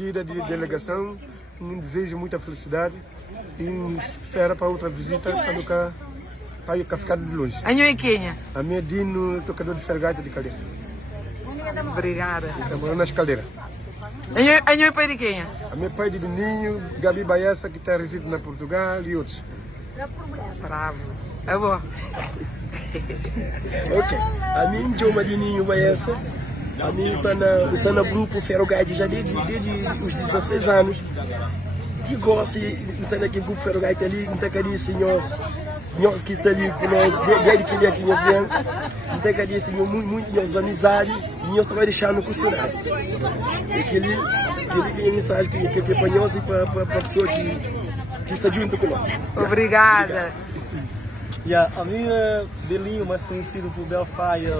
despedida de delegação, desejo muita felicidade e espera para outra visita para cá ficar de longe. A minha é Quem? A minha é Dino, tocador de fergaita de Caldeira. Obrigada. Está morando nas Caldeiras. A minha é pai de quem? A minha pai é de Ninho, Gabi Baiassa, que está residindo na Portugal e outros. Bravo. É bom. Ok. A mim chama de Ninho Baiassa. A mim está no grupo Ferrogaita já desde os 16 anos. Que gosto de estar naquele grupo Ferrogaita ali, não tem que senhores que estão ali com nós, desde que ele aqui nós viemos, não tem que senhor muito nossas amizades e nós estamos deixando questionário. E aquele que é mensagem que foi para nós e para a pessoa que está junto com nós. Obrigada. A minha Belinho, mais conhecido por Belfaia,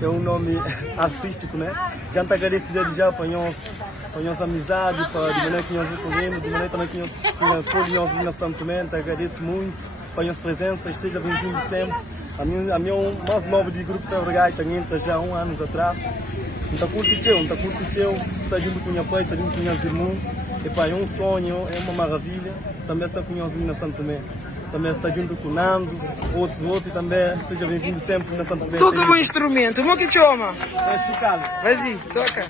é um nome artístico, né? Já te agradeço desde já para nossa amizade, para de maneira que nós recorremos, de maneira também que nós acolhemos na Santo Tomé, te agradeço muito para a nossa presença, seja bem-vindo sempre. A minha mais nova de grupo Ferrogaita entra já há 1 ano atrás. Não curtindo, está junto com minha pai, está junto com meus irmãos. É um sonho, é uma maravilha. Também está com nós na Santo Tomé. Também está junto com o Nando, outros e também seja bem-vindo sempre na Santo Tomé. Toca um instrumento, como que chama? Vai ficar. Vai sim, toca.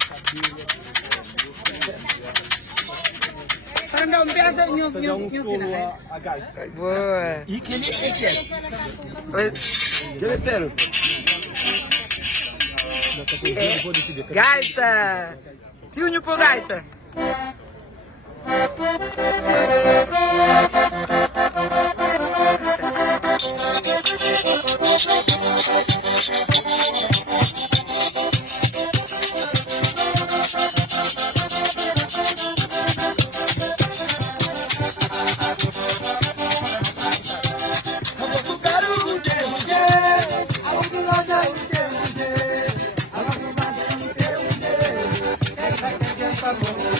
Seja um solo a gaita. Boa. E que ele é Que letero? Gaita. Tinho por gaita. Vamos